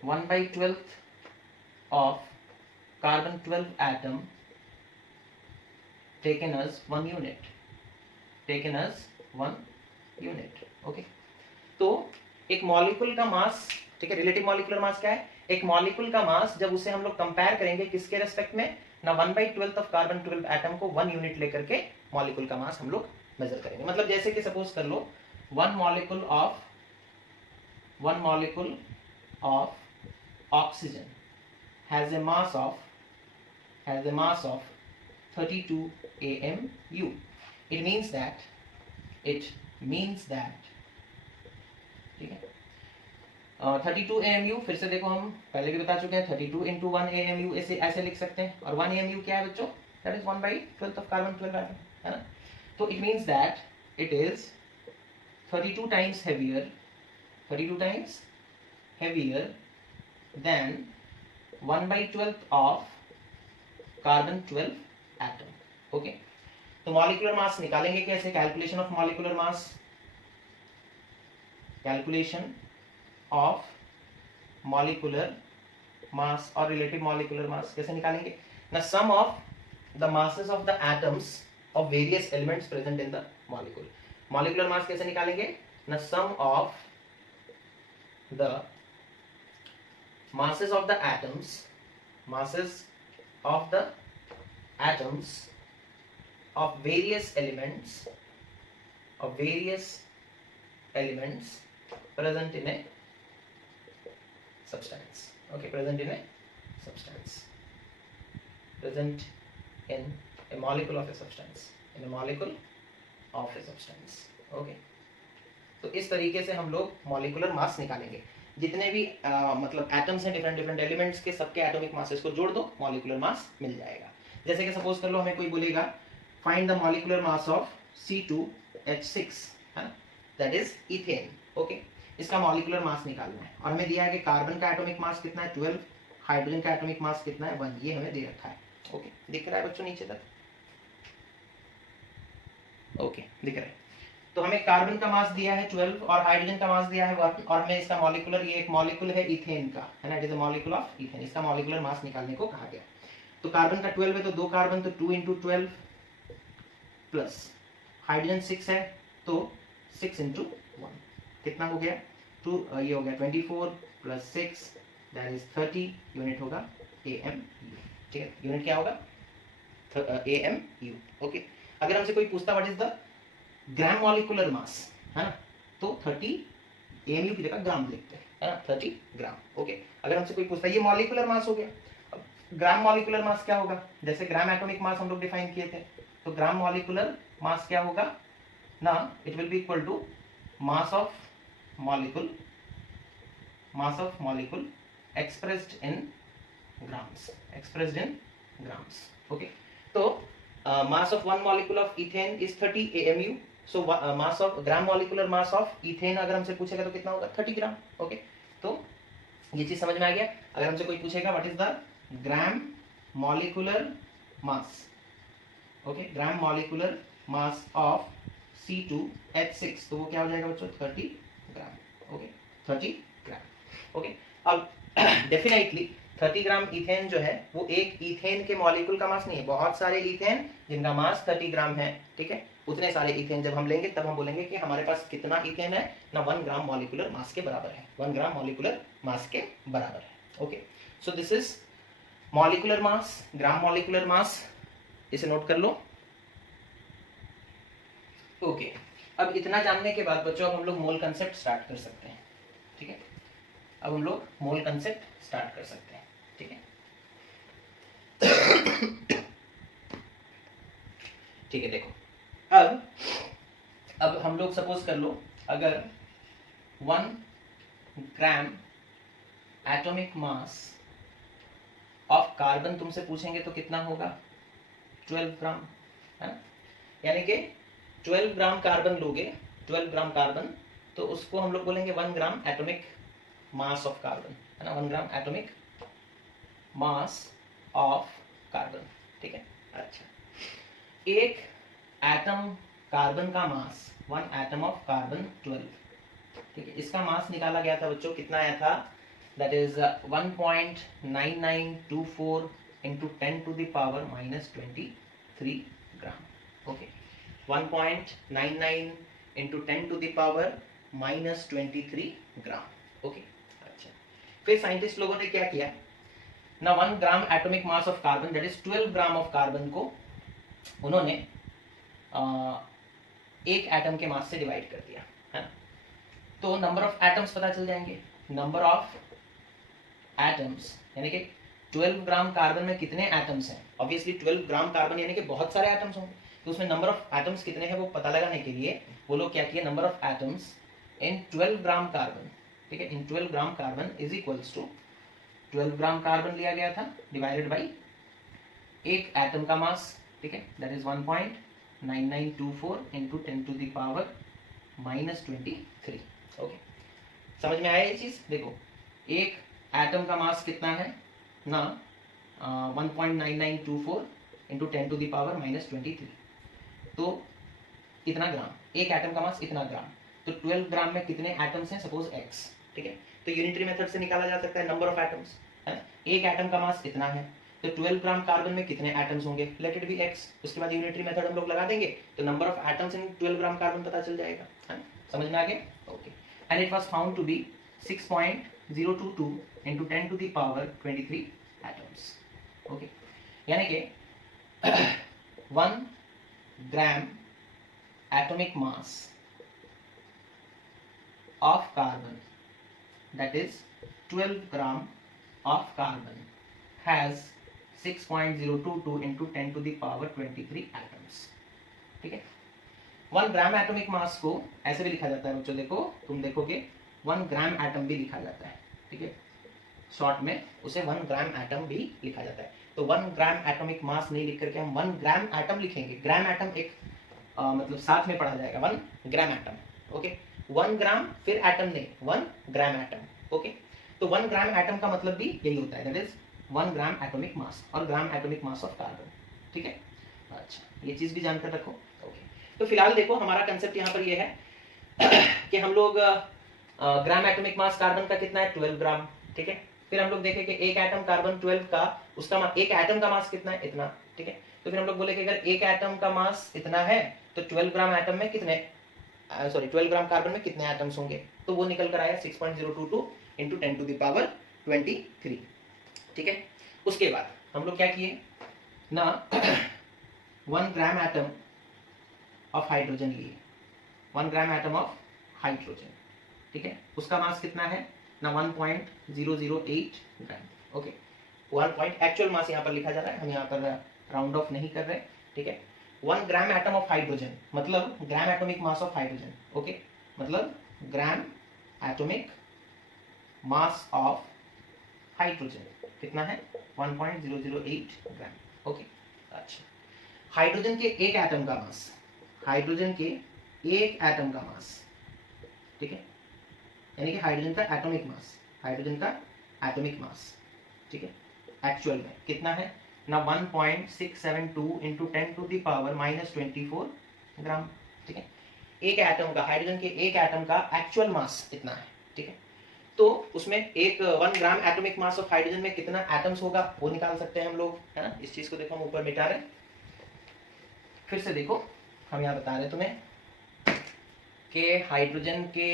1/12 of carbon 12 atom taken as 1 unit, taken as 1 unit। Okay, तो एक molecule का mass, ठीक है, रिलेटिव मॉलिक्यूलर मास क्या है, एक मॉलिक्यूल का मास जब उसे हम लोग कंपेयर करेंगे किसके रेस्पेक्ट में ना, 1/12 ऑफ कार्बन 12 एटम को 1 यूनिट लेकर के मॉलिक्यूल का मास हम लोग मेजर करेंगे। मतलब जैसे कि सपोज कर लो one molecule of oxygen has a mass of 32 AMU। It means that ठीक है, 32 AMU, फिर से देखो हम पहले भी बता चुके हैं 32 इंटू 1 AMU ऐसे लिख सकते हैं, और 1 AMU क्या है बच्चों, that is 1/12 of carbon 12 atom, है ना। तो it means that it is 32 times heavier than 1/12 of carbon 12 atom. Okay, तो मॉलिक्यूलर मास निकालेंगे कैसे, calculation of molecular mass, calculation of molecular mass और रिलेटिव मॉलिक्यूलर मास कैसे निकालेंगे ना, sum of the masses of the atoms of various elements present in the molecule। Molecular mass कैसे निकालेंगे ना, sum of the masses of the atoms of various elements present in a substance। okay, present in a molecule of a substance, okay। तो इस तरीके से हम लोग molecular mass निकालेंगे, जितने भी मतलब एटम्स हैं डिफरेंट एलिमेंट्स के, सबके एटॉमिक मासेस को जोड़ दो, मॉलिक्यूलर मास मिल जाएगा। जैसे कि सपोज कर लो हमें कोई बोलेगा find the molecular mass of C2H6, है ना, दैट इज इथेन। ओके, इसका मॉलिक्यूलर मास निकालना है, और हमें दिया है कि कार्बन का एटॉमिक मास कितना है 12, हाइड्रोजन का एटॉमिक मास कितना है 1, ये हमें दे रखा है। ओके, दिख रहा है बच्चों नीचे तक, ओके दिख रहा है। तो हमें कार्बन का मास दिया है 12 और हाइड्रोजन का मास दिया है 1, और हमें इसका मॉलिक्यूलर, ये एक मॉलिक्यूल है इथेन का, है ना, it is a molecule of ethane, इसका मॉलिक्यूलर मास निकालने को कहा गया। तो कार्बन का 12 है तो 2 कार्बन, तो 2 इंटू 12 प्लस हाइड्रोजन 6 है तो 6 इंटू 1 कितना हो गया 2, ये हो गया 24 प्लस 6 दैट इज 30 यूनिट होगा AMU। ठीक है, यूनिट क्या होगा AMU। ओके, अगर हमसे कोई पूछता what is the gram molecular मास, है ना, तो 30 AMU की जगह ग्राम लिखते हैं, है ना, 30 ग्राम। ओके, अगर हमसे कोई पूछता है, ये मॉलिक्यूलर मास हो गया, अब ग्राम मॉलिक्यूलर मास क्या होगा, जैसे ग्राम एटॉमिक मास हम लोग डिफाइन किए थे, तो ग्राम मॉलिक्यूलर मास क्या होगा ना, it will be equal to mass of molecule expressed in grams, okay. तो mass of one molecule of ethane is 30 AMU, so mass of gram molecular mass of ethane अगर हमसे पूछेगा तो कितना होगा 30 ग्राम। ओके, तो ये चीज समझ में आ गया। अगर हमसे कोई पूछेगा what is the gram molecular mass, okay, gram molecular mass of C2H6, तो वो क्या हो जाएगा बच्चों 30 ग्राम। ओके, 30 ग्राम। ओके, अब डेफिनेटली 30 ग्राम इथेन जो है वो एक इथेन के मॉलिक्यूल का मास नहीं है, बहुत सारे इथेन जिनका मास 30 ग्राम है, ठीक है, उतने सारे इथेन जब हम लेंगे तब हम बोलेंगे कि हमारे पास कितना इथेन है ना, 1 ग्राम मॉलिक्यूलर मास के बराबर है, 1 ग्राम मॉलिक्यूलर मास के बराबर है। Okay, so this is molecular mass, gram molecular मास, इसे नोट कर लो। ओके, अब इतना जानने के बाद बच्चों अब हम लोग मोल कंसेप्ट स्टार्ट कर सकते हैं, ठीक है। अब हम लोग मोल कंसेप्ट स्टार्ट कर सकते हैं, ठीक है। ठीक है, देखो अब हम लोग सपोज कर लो, अगर 1 gram atomic mass of carbon तुमसे पूछेंगे तो कितना होगा, 12 ग्राम, है ना। यानी कि 12 ग्राम कार्बन लोगे, 12 ग्राम कार्बन, तो उसको हम लोग बोलेंगे 1 gram atomic mass of carbon, है ना, 1 gram atomic mass of carbon, ठीक है। अच्छा, एक एटम कार्बन का मास, 1 एटम ऑफ कार्बन 12, ठीक है। इसका मास निकाला गया था बच्चों, कितना आया था, that is 1.9924 into 10 to the power -23 gram, okay. 1.99 into 10 to the power -23 gram, okay. अच्छा, फिर साइंटिस्ट लोगों ने क्या किया ना, 1 gram atomic mass of carbon that is 12 gram of carbon को उन्होंने एक एटम के मास से डिवाइड कर दिया, है ना। तो नंबर ऑफ एटम्स पता चल जाएंगे, नंबर ऑफ एटम्स यानी कि 12 ग्राम कार्बन में कितने एटम्स हैं, ऑब्वियसली 12 ग्राम कार्बन यानी कि बहुत सारे एटम्स होंगे, तो उसमें नंबर ऑफ एटम्स कितने हैं वो पता लगाने के लिए वो लोग क्या किए, number of atoms in 12 gram carbon, ठीक है, in 12 gram carbon is equals to 12 gram carbon लिया गया था डिवाइडेड बाई एक एटम का मास, ठीक है, that is 1.9924 into 10 to the power -23, okay. समझ में आया ये चीज, देखो एक एटम का मास कितना है ना, 1.9924 इंटू 10 टू द पावर -23, तो इतना ग्राम, एक एटम का मास इतना ग्राम, तो 12 ग्राम में कितने एटम्स हैं, सपोज x, ठीक है। तो यूनिटरी मेथड से निकाला जा सकता है नंबर ऑफ एटम्स, है ना। एक एटम का मास इतना है, तो 12 ग्राम कार्बन में कितने एटम्स होंगे, लेट इट बी x, उसके बाद यूनिटरी मेथड हम लोग लगा देंगे, तो number of atoms in 12 gram carbon पता चल जाएगा, है ना। समझ में आ गया, okay. And it was found to be 6.022 into 10 to the power 23 atoms, okay. यानी कि 1 ग्राम atomic mass of carbon, that is 12 gram of carbon has 6.022 into 10 to the power 23 atoms, ठीक है। 1 ग्राम एटॉमिक मास को ऐसे भी लिखा जाता है बच्चों, देखो तुम देखोगे 1 ग्राम एटम भी लिखा जाता है, ठीक है, शॉर्ट में उसे 1 ग्राम एटम भी लिखा जाता है। तो 1 ग्राम एटॉमिक मास नहीं लिख करके हम 1 ग्राम एटम लिखेंगे, ग्राम एटम एक मतलब साथ में पढ़ा जाएगा, 1 ग्राम एटम, ओके। 1 ग्राम फिर एटम नहीं, 1 ग्राम एटम, ओके। तो 1 ग्राम एटम का मतलब भी यही होता है, that is 1 gram atomic mass और gram atomic mass of carbon, ठीक है। अच्छा, ये चीज भी जानकर रखो, ओके। तो फिलहाल देखो हमारा कंसेप्ट यहाँ पर ये है कि हम लोग ग्राम एटॉमिक मास कार्बन का कितना है, 12 ग्राम, ठीक है। फिर हम लोग देखें कि एक एटम कार्बन 12 का, उसका एक एटम का मास कितना है, इतना, ठीक है। तो फिर हम लोग बोले कि अगर एक एटम का मास इतना है तो 12 ग्राम एटम में कितने 12 ग्राम कार्बन में कितने एटम्स होंगे, तो वो निकल कर आया 6.022 इंटू 10 टू द पावर 23, ठीक है। उसके बाद हम लोग क्या किए ना 1 ग्राम एटम ऑफ हाइड्रोजन लिए, 1 ग्राम एटम ऑफ हाइड्रोजन, ठीक है। उसका मास कितना है ना 1.008 ग्राम, ओके। 1 एक्चुअल मास यहाँ पर लिखा जा रहा है, हम यहाँ पर राउंड ऑफ नहीं कर रहे, ठीक है। 1 ग्राम एटम ऑफ हाइड्रोजन मतलब gram atomic mass of hydrogen, okay, मतलब gram atomic mass of hydrogen कितना है 1.008 ग्राम, ओके। अच्छा, हाइड्रोजन के एक एटम का मास, हाइड्रोजन के एक एटम का मास, ठीक है, यानी कि हाइड्रोजन का एटॉमिक मास, हाइड्रोजन का एटॉमिक मास, ठीक है, एक्चुअल में कितना है ना 1.672 इंटू 10 टू द पावर -24 ग्राम, ठीक है। एक एटम का, हाइड्रोजन के एक एटम का एक्चुअल मास इतना है, ठीक है। तो उसमें एक 1 gram atomic mass of hydrogen में कितना एटम्स होगा वो निकाल सकते हैं हम लोग, है ना। इस चीज को देखो हम ऊपर मिटा रहे, फिर से देखो हम यहाँ बता रहे तुम्हें कि हाइड्रोजन के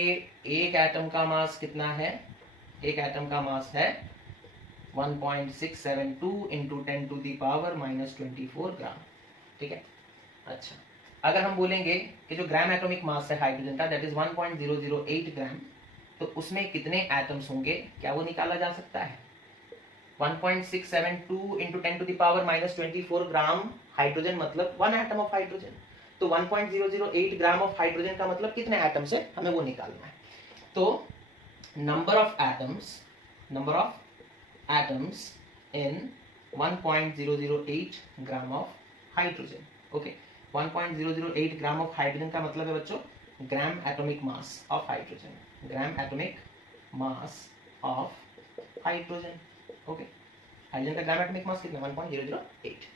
एक एटम का मास कितना है, एक एटम का मास है 1.672 इंटू 10 टू द पावर -24 ग्राम, ठीक है। अच्छा, अगर हम बोलेंगे कि जो ग्राम एटॉमिक मास है हाइड्रोजन का दैट इज 1.008 ग्राम, तो उसमें कितने एटम्स होंगे, क्या वो निकाला जा सकता है? 1.672 into 10 to the power -24 gram hydrogen मतलब 1 एटम ऑफ हाइड्रोजन। तो 1.008 ग्राम ऑफ हाइड्रोजन का मतलब कितने एटम्स है, हमें वो निकालना है। तो number of atoms in 1.008 gram of hydrogen. Okay, 1.008 gram of hydrogen का मतलब है बच्चों ग्राम atomic mass of hydrogen, gram atomic mass of hydrogen. Okay, hydrogen का ग्राम एटॉमिक मास कितना? 1.008।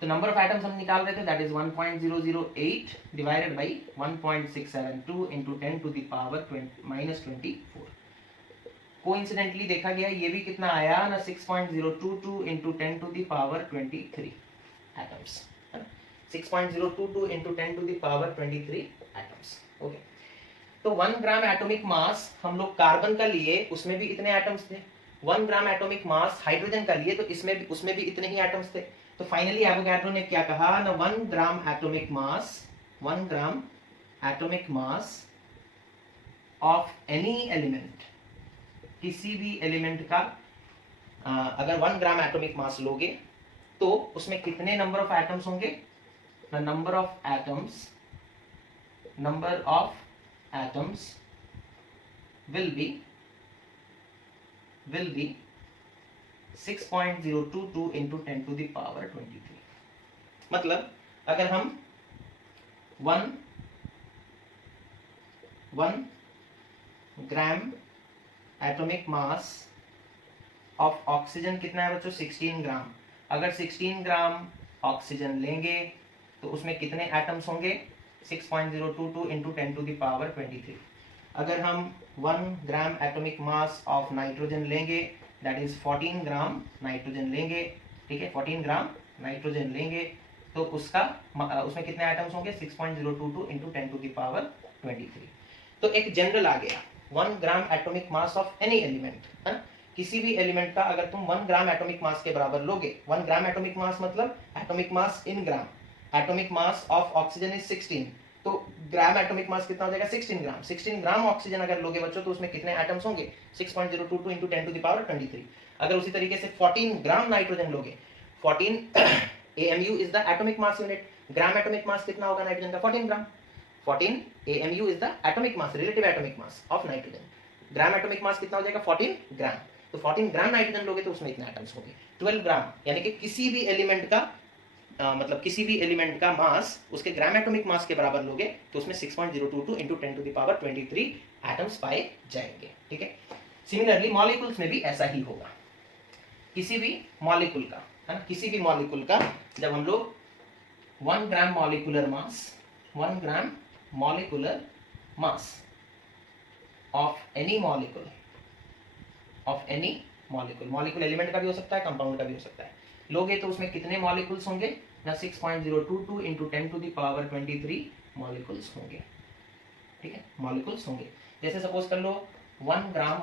तो नंबर ऑफ एटम्स हम निकाल रहे थे that is 1.008 divided by 1.672 into 10 to the power -24। Coincidentally देखा गया ये भी कितना आया ना, 6.022 into 10 to the power 23 atoms, 6.022 into 10 to the power 23 atoms. Okay, तो 1 ग्राम एटॉमिक मास हम लोग कार्बन का लिए, उसमें भी इतने एटम्स थे। 1 ग्राम एटॉमिक मास हाइड्रोजन का लिए, तो उसमें भी इतने ही एटम्स थे। तो फाइनली एवोगाड्रो ने क्या कहा ना, 1 gram atomic mass of any element, किसी भी एलिमेंट का अगर 1 ग्राम एटॉमिक मास लोगे तो उसमें कितने नंबर ऑफ एटम्स होंगे? Number of atoms will be 6.022 into 10 to the power 23। मतलब अगर हम 1 gram atomic mass of oxygen कितना है बच्चों? 16 ग्राम। अगर 16 ग्राम ऑक्सीजन लेंगे तो उसमें कितने एटम्स होंगे? 6.022 इंटू 10 टू द पावर 23। अगर हम 1 gram atomic mass of nitrogen लेंगे दैट इज 14 ग्राम नाइट्रोजन लेंगे, ठीक है, 14 ग्राम नाइट्रोजन लेंगे तो उसमें कितने एटम्स होंगे? 6.022 इंटू 10 टू द पावर 23। तो एक जनरल आ गया, 1 gram atomic mass of any element, है ना, किसी भी एलिमेंट का अगर तुम 1 ग्राम एटॉमिक मास के बराबर लोगे, 1 ग्राम एटॉमिक मास मतलब atomic mass in gram, atomic mass of oxygen is 16, तो ग्राम एटॉमिक मास कितना हो जाएगा? 16 ग्राम। 16 ग्राम ऑक्सीजन अगर लोगे बच्चों तो उसमें कितने एटम्स होंगे? 6.022 इंटू 10 टू द पावर 23। अगर उसी तरीके से 14 ग्राम नाइट्रोजन लोगे, 14 AMU is the atomic mass unit, gram atomic मास कितना होगा नाइट्रोजन का? 14 ग्राम। 14 AMU is the atomic mass, relative atomic mass of nitrogen, gram atomic मास कितना हो जाएगा? 14 ग्राम। तो 14 ग्राम नाइट्रोजन लोगे तो उसमें इतने एटम्स होंगे 12 ग्राम, यानी कि किसी भी एलिमेंट का किसी भी एलिमेंट का मास उसके ग्राम एटॉमिक मास के बराबर लोगे तो उसमें 6.022 into 10 to the power 23 atoms पाए जाएंगे, ठीक है। सिमिलरली मॉलिक्यूल्स में भी ऐसा ही होगा, किसी भी मॉलिक्यूल का, है ना, किसी भी मॉलिक्यूल का जब हम लोग 1 gram molecular mass of any molecule element का भी हो सकता है, कंपाउंड का भी हो सकता है, लोगे तो उसमें कितने मॉलिक्यूल्स होंगे ना? 6.022 into 10 to the power 23 molecules होंगे, ठीक है, मॉलिक्यूल्स होंगे। जैसे सपोज कर लो 1 gram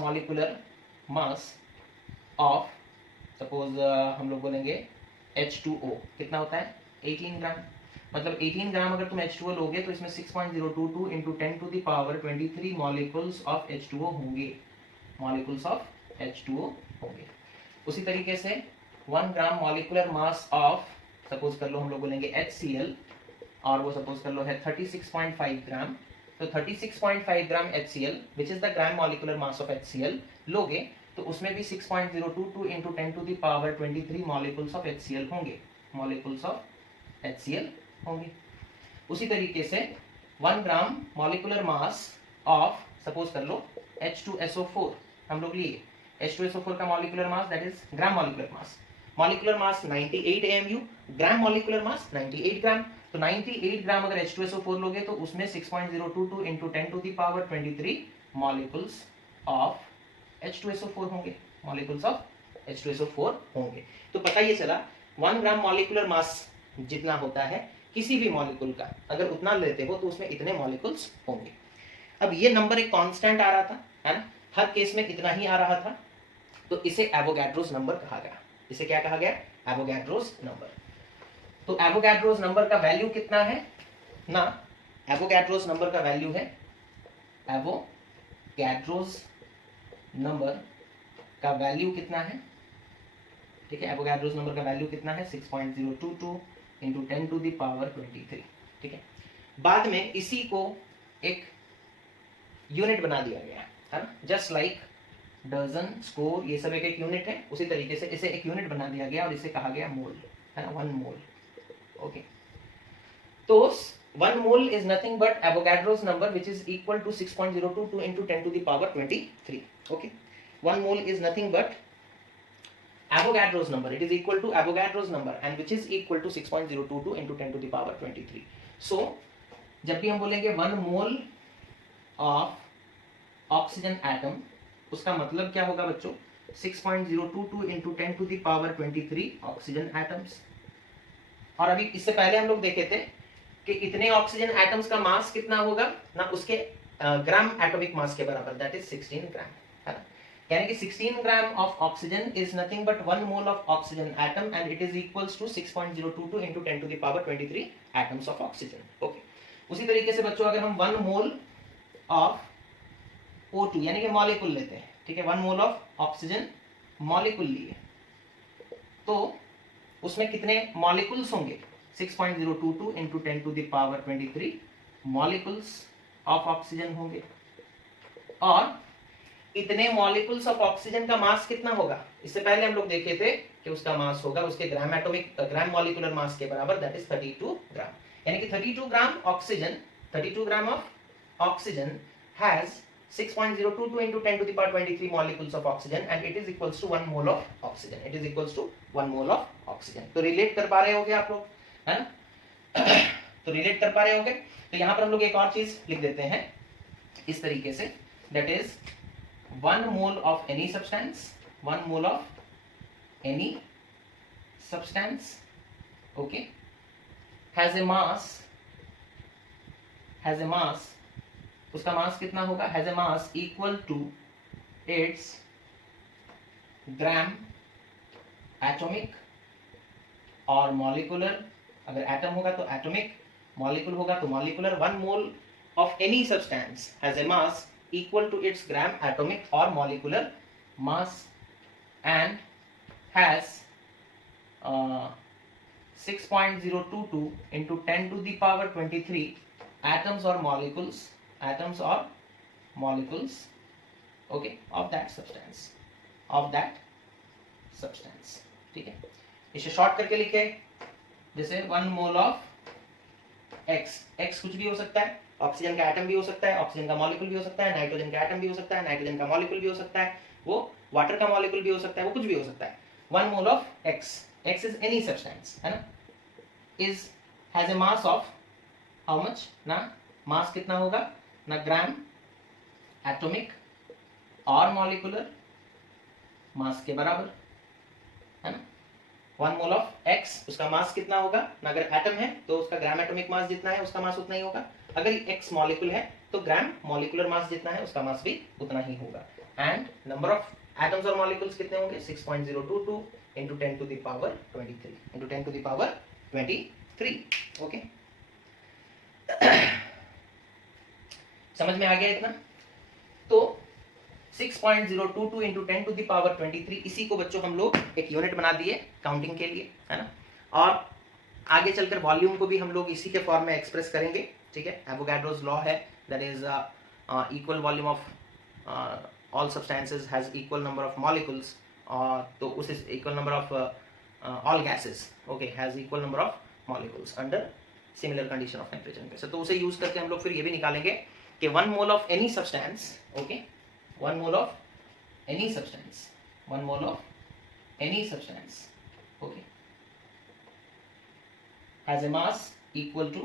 molecular mass of suppose हम लोग बोलेंगे H2O कितना होता है? 18 ग्राम। मतलब 18 ग्राम अगर तुम H2O लोगे तो इसमें 6.022 into 10 to the power 23 molecules of H2O होंगे, उसी तरीके से 1 gram molecular mass of suppose कर लो हम लोग बोलेंगे HCl और वो सपोज कर लो है 36.5 ग्राम, तो 36.5 gram HCl which is the gram molecular mass of HCl लोगे तो उसमें भी 6.022 into 10 to the power 23 molecules of HCl होंगे, उसी तरीके से 1 gram molecular mass of suppose कर लो H2SO4 हम लोग लिए, H2SO4 का molecular mass that is gram molecular mass 98 AMU, gram molecular mass 98 gram. तो 98 ग्राम अगर H2SO4 लोगे तो उसमें 6.022 into 10 to the power 23 molecules of H2SO4 होंगे, तो पता ये चला 1 ग्राम मॉलिक्यूलर मास जितना होता है किसी भी मॉलिक्यूल का अगर उतना लेते हो तो उसमें इतने मॉलिक्यूल्स होंगे। अब ये नंबर एक कांस्टेंट आ रहा था, है ना, हर केस में इतना ही आ रहा था, तो इसे एवोगाड्रोस नंबर कहा गया। इसे क्या कहा गया, एवोगैड्रोस नंबर। तो एवोगैड्रोस नंबर का वैल्यू कितना है ना, एवोगैड्रोस नंबर का वैल्यू है, एवोगैड्रोस नंबर का वैल्यू कितना है, ठीक है, एवोगैड्रोस नंबर का वैल्यू कितना है 6.022 इंटू 10 टू द पावर 23, ठीक है। बाद में इसी को एक यूनिट बना दिया गया है ना, जस्ट लाइक डजन, स्कोर, ये सब एक एक यूनिट है, उसी तरीके से इसे एक यूनिट बना दिया गया और इसे कहा गया मोल, है ना, 1 मोल। ओके, तो 1 mole is nothing but Avogadro's number which is equal to 6.022 into 10 to the power 23। Okay, 1 mole is nothing but Avogadro's number, it is equal to Avogadro's number and which is equal to 6.022 into 10 to the power 23. So जब भी हम बोलेंगे 1 mole of oxygen atom, उसका मतलब क्या होगा बच्चों, 6.022 into 10 to the power 23 oxygen atoms. और अभी इससे पहले हम लोग देखे थे कि इतने ऑक्सीजन एटम्स का मास कितना होगा ना, उसके ग्राम एटॉमिक मास के बराबर, दैट इज 16 ग्राम, है ना। यानी कि 16 gram of oxygen is nothing but 1 mole of oxygen atom and it is equals to 6.022 into 10 to the power 23 atoms of oxygen. Okay, उसी तरीके से बच्चों अगर हम 1 मोल ऑफ O2 यानी कि मॉलिक्यूल लेते हैं, ठीक है, 1 मोल ऑफ ऑक्सीजन मॉलिक्यूल लिए, तो उसमें कितने मॉलिक्यूल्स होंगे, 6.022 into 10 to the power 23 molecules of oxygen होंगे। और इतने मॉलिक्यूल्स ऑफ ऑक्सीजन का मास कितना होगा, इससे पहले हम लोग देखे थे कि उसका मास होगा उसके ग्राम मॉलिक्यूलर मास के बराबर, दैट इज 32 ग्राम। यानी कि 32 gram oxygen, 32 gram of oxygen has 6.022 into 10 to the power 23 molecules of oxygen and it is equals to 1 mole of oxygen, it is equals to 1 mole of oxygen। तो relate कर पा रहे होगे आप लोग, है ना तो रिलेट कर पा रहे होगे। तो यहां पर हम लोग एक और चीज लिख देते हैं इस तरीके से, that is 1 mole of any substance, 1 mole of any substance, okay, has a mass, उसका मास कितना होगा, has a mass equal to its gram atomic और मॉलिकुलर, अगर एटम होगा तो एटॉमिक, मॉलिक्यूल होगा तो molecular. 1 mole of any substance has a mass equal to its gram atomic or molecular mass and has 6.022 into 10 to the power 23 atoms or molecules, okay, of that substance, ठीक है। इसे short करके लिखे, जैसे 1 mole of x कुछ भी हो सकता है, ऑक्सीजन का एटम भी हो सकता है, ऑक्सीजन का मॉलिक्यूल भी हो सकता है, नाइट्रोजन का एटम भी हो सकता है, नाइट्रोजन का मॉलिक्यूल भी हो सकता है, वो वाटर का मॉलिक्यूल भी हो सकता है, वो कुछ भी हो सकता है। 1 mole of x is any substance, है ना, is has a mass of how much, ना मास कितना होगा ना, ग्राम एटॉमिक और मॉलिक्यूलर मास के बराबर, है ना। 1 मोल ऑफ x, उसका मास कितना होगा ना, अगर एटम है तो उसका ग्राम एटॉमिक मास जितना है उसका मास उतना ही होगा, अगर x मॉलिक्यूल है तो ग्राम मॉलिक्यूलर मास जितना है उसका मास भी उतना ही होगा। एंड नंबर ऑफ एटम्स और मॉलिक्यूल्स कितने होंगे, 6.022 into 10 to the power 23 into 10 to the power 23। Okay, समझ में आ गया इतना। तो 6.022 into 10 to the power 23, इसी को बच्चों हम लोग एक यूनिट बना दिए काउंटिंग के लिए, है ना। और आगे चलकर वॉल्यूम को भी हम लोग इसी के फॉर्म में एक्सप्रेस करेंगे, ठीक है। एवोगैड्रोस लॉ है, that is equal volume of all substances has equal number of molecules, तो उस equal number of all gases, okay, has equal number of molecules under similar condition of temperature and pressure. तो उसे use करके हम लोग फिर ये भी निकालेंगे कि 1 mole of any substance, okay, 1 mole of any substance, 1 mole of any substance, okay, has a mass equal to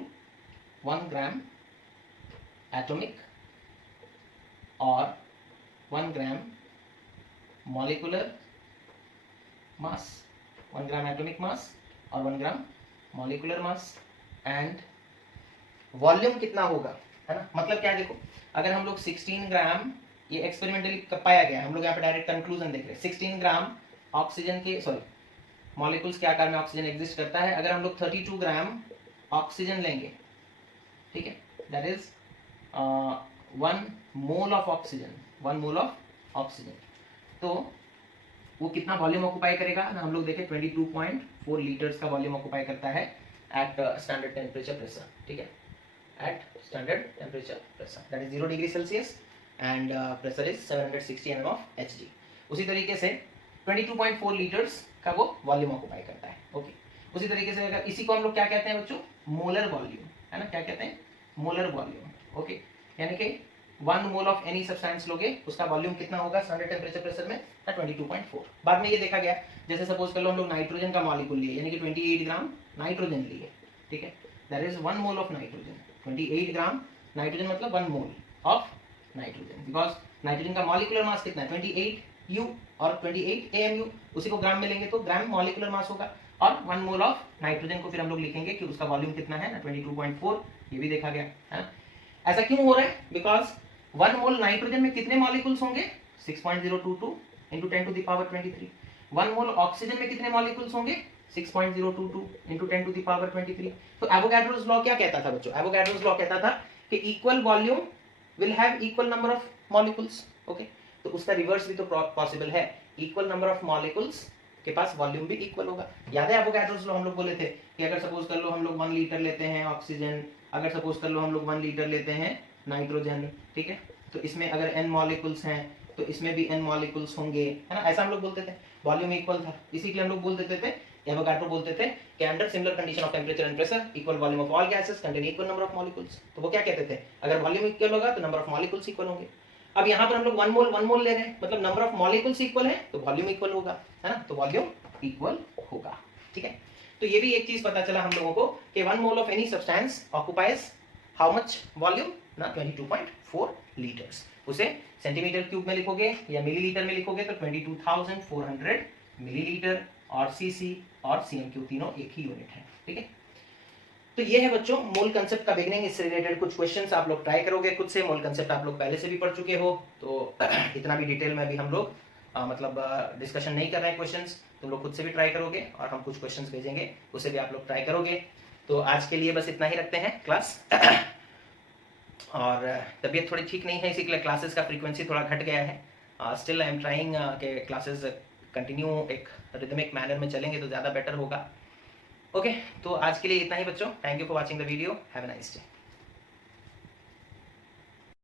1 gram atomic or 1 gram molecular mass, 1 gram atomic mass और 1 gram molecular mass and volume कितना होगा, है ना। मतलब क्या, देखो अगर हम लोग 16 ग्राम, ये एक्सपेरिमेंटली पाया गया, हम लोग यहाँ पे डायरेक्ट कंक्लूजन देख रहे हैं, 16 ग्राम ऑक्सीजन के, सॉरी मॉलिक्यूल्स के आकार में ऑक्सीजन एग्जिस्ट करता है। अगर हम लोग 32 ग्राम ऑक्सीजन लेंगे, ठीक है, that is 1 mole of oxygen, 1 mole of oxygen, तो वो कितना वॉल्यूम ऑक्युपाई करेगा ना, हम लोग देखें 22.4 लीटर्स का वॉल्यूम ऑक्युपाई करता है एट स्टैंडर्ड टेम्परेचर प्रेशर, ठीक है, at standard temperature pressure that is 0 degree Celsius and pressure is 760 mm of Hg। उसी तरीके से 22.4 लीटर्स का वो वॉल्यूम ऑक्युपाई करता है। ओके, उसी तरीके से अगर इसी को हम लोग क्या कहते हैं बच्चों, मोलर वॉल्यूम, है ना, क्या कहते हैं, मोलर वॉल्यूम। ओके, यानी कि 1 मोल ऑफ एनी सब्सटेंस लोगे उसका वॉल्यूम कितना होगा स्टैंडर्ड टेम्परेचर प्रेशर में, 22.4। बाद में ये देखा गया, जैसे सपोज कर लो हम लोग नाइट्रोजन का मॉलिक्यूल लिए, यानी कि 28 ग्राम नाइट्रोजन लिए, ठीक है, that is 1 mole of nitrogen. 28 gram nitrogen मतलब 1 mole of nitrogen, because nitrogen का मॉलिक्यूलर मास कितना है 28 U और 28 AMU, उसी को ग्राम में लेंगे तो ग्राम मॉलिक्यूलर मास होगा, और 1 मोल ऑफ नाइट्रोजन को फिर हम लोग लिखेंगे कि उसका वॉल्यूम कितना है ना 22.4, ये भी देखा गया है। ऐसा क्यों हो रहा है, बिकॉज 1 मोल नाइट्रोजन में कितने मॉलिक्यूल्स होंगे 6.022 into 10 to the power 23। 1 mole oxygen में कितने मॉलिक्यूल्स होंगे 6.022 into 10 to the power 23। तो एवोगाड्रोस लॉ क्या कहता था बच्चों, एवोगाड्रोस लॉ कहता था कि equal volume will have equal number of molecules. Okay, तो उसका रिवर्स भी तो पॉसिबल है, इक्वल नंबर ऑफ मॉलिक्यूल्स के पास वॉल्यूम भी इक्वल होगा। याद है एवोगाड्रोस लॉ हम लोग बोले थे कि अगर सपोज कर लो हम लोग 1 लीटर लेते हैं ऑक्सीजन, अगर सपोज कर लो हम लोग 1 लीटर लेते हैं नाइट्रोजन, ठीक है, तो इसमें अगर n मॉलिक्यूल्स हैं तो इसमें भी n मॉलिक्यूल्स होंगे, है ना, ऐसा हम लोग बोलते थे, वॉल्यूम इक्वल था, इसी के लिए हम लोग बोल देते थे, एवोगाड्रो बोलते थे कि under similar condition of temperature and pressure equal volume of all gases contain equal number of molecules. तो वो क्या कहते थे, अगर वॉल्यूम इक्वल होगा तो नंबर ऑफ मॉलिक्यूल्स इक्वल होंगे। अब यहाँ पर हम लोग 1 मोल ले रहे हैं, मतलब नंबर ऑफ मॉलिक्यूल्स इक्वल है तो वॉल्यूम इक्वल होगा, है ना, तो वॉल्यूम इक्वल होगा, ठीक है। तो ये भी एक चीज पता चला हम लोगों को कि 1 mole of any substance occupies how much volume ना 22.4 लीटर्स। उसे सेंटीमीटर क्यूब में लिखोगे या मिलीलीटर में लिखोगे तो 22,400 मिलीलीटर, और सीसी और सीएमक्यू तीनों एक ही यूनिट है, ठीक है। तो ये है बच्चों मोल कंसेप्ट का बिगनिंग, इससे रिलेटेड कुछ क्वेश्चंस आप लोग ट्राई करोगे खुद से। मोल कंसेप्ट आप लोग पहले से भी पढ़ चुके हो, तो इतना भी डिटेल में भी हम लोग मतलब डिस्कशन नहीं कर रहे हैं क्वेश्चंस, तुम लोग खुद से भी ट्राई करोगे और हम कुछ क्वेश्चंस भेजेंगे उसे भी आप लोग ट्राई करोगे। तो आज के लिए बस इतना ही रखते हैं क्लास। और तबीयत थोड़ी ठीक नहीं है, इसी के लिए क्लासेस का फ्रीक्वेंसी थोड़ा घट गया है। स्टिल आई एम ट्राइंग के क्लासेस कंटिन्यू एक रिदमिक मैनर में चलेंगे तो ज़्यादा बेटर होगा। ओके, तो आज के लिए इतना ही बच्चों, thank you for watching the video, have a nice day.